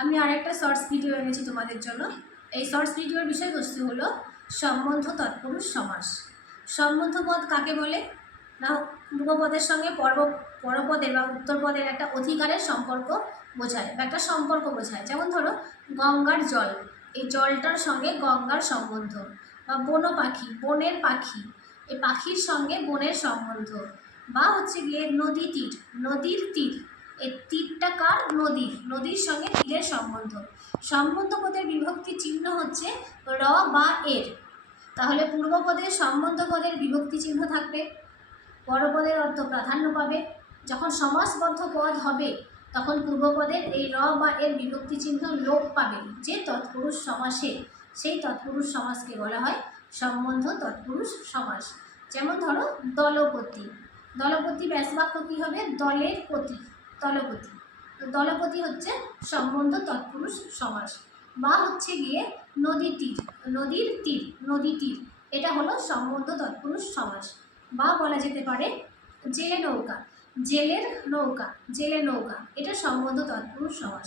আমি আরেকটা shorts video এনেছি তোমাদের জন্য। এই শর্টস ভিডিওর বিষয়বস্তু হলো সম্বন্ধ তৎপুরুষ সমাস। সম্বন্ধ পদ কাকে বলে না, পূর্বপদের সঙ্গে পরপদের বা উত্তরপদের একটা অধিকারের সম্পর্ক বোঝায় বা একটা সম্পর্ক বোঝায়। যেমন ধরো গঙ্গার জল, এই জলটার সঙ্গে গঙ্গার সম্বন্ধ, বা বনো পাখি, বনের পাখি, এই পাখির সঙ্গে বনের সম্বন্ধ, বা হচ্ছে গিয়ে নদী তীর, নদীর তীর, এই তীরটা কার? নদীর, নদীর সঙ্গে তীরের সম্বন্ধ। সম্বন্ধ পদের বিভক্তি চিহ্ন হচ্ছে র বা এর। তাহলে পূর্বপদের সম্বন্ধ পদের বিভক্তি চিহ্ন থাকবে, পরপদের অর্থ প্রাধান্য পাবে। যখন সমাসবদ্ধ পদ হবে তখন পূর্বপদের এই র বা এর বিভক্তি চিহ্ন লোপ পাবে যে তৎপুরুষ সমাসে, সেই তৎপুরুষ সমাসকে বলা হয় সম্বন্ধ তৎপুরুষ সমাস। যেমন ধরো দলপতি, দলপতি ব্যাসবাক্য কী হবে? দলের পতি, দলপতি। তো দলপতি হচ্ছে সম্বন্ধ তৎপুরুষ সমাস। বা হচ্ছে গিয়ে নদী তীর, নদীর তীর, নদী তীর, এটা হলো সম্বন্ধ তৎপুরুষ সমাস। বা বলা যেতে পারে জেলে নৌকা, জেলের নৌকা, জেলে নৌকা, এটা সম্বন্ধ তৎপুরুষ সমাস।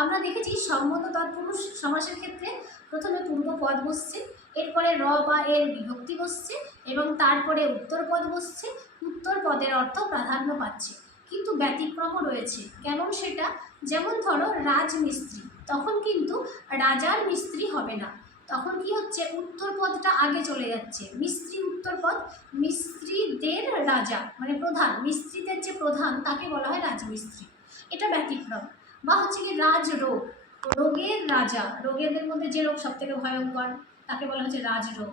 আমরা দেখেছি সম্বন্ধ তৎপুরুষ সমাসের ক্ষেত্রে প্রথমে পূর্বপদ বসছে, এরপরে র বা এর বিভক্তি বসছে এবং তারপরে উত্তরপদ বসছে। উত্তর পদের অর্থ প্রাধান্য পাচ্ছে, কিন্তু ব্যতিক্রমও রয়েছে। কেমন সেটা? যেমন ধরো রাজমিস্ত্রি, তখন কিন্তু রাজার মিস্ত্রি হবে না, তখন কি হচ্ছে? উত্তর পদটা আগে চলে যাচ্ছে, মিস্ত্রি উত্তর পদ, মিস্ত্রিদের রাজা মানে প্রধান, মিস্ত্রিদের যে প্রধান তাকে বলা হয় রাজমিস্ত্রি, এটা ব্যতিক্রম। বা হচ্ছে কি রাজরোগ, রোগের রাজা, রোগেদের মধ্যে যে রোগ সব থেকে ভয়ঙ্কর তাকে বলা হচ্ছে রাজরোগ।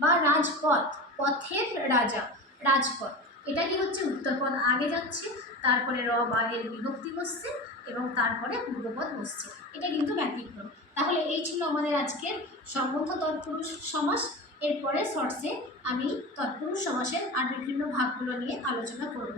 বা রাজপথ, পথের রাজা, রাজপথ, এটা কি হচ্ছে? উত্তরপদ আগে যাচ্ছে, তারপরে র বা এর বিভক্তি বসছে এবং তারপরে পূর্বপদ বসছে, এটা কিন্তু ব্যতিক্রম। তাহলে এই ছিল আমাদের আজকের সম্বন্ধ তৎপুরুষ সমাস। এরপরে শর্টসে আমি তৎপুরুষ সমাসের আর বিভিন্ন ভাগগুলো নিয়ে আলোচনা করব।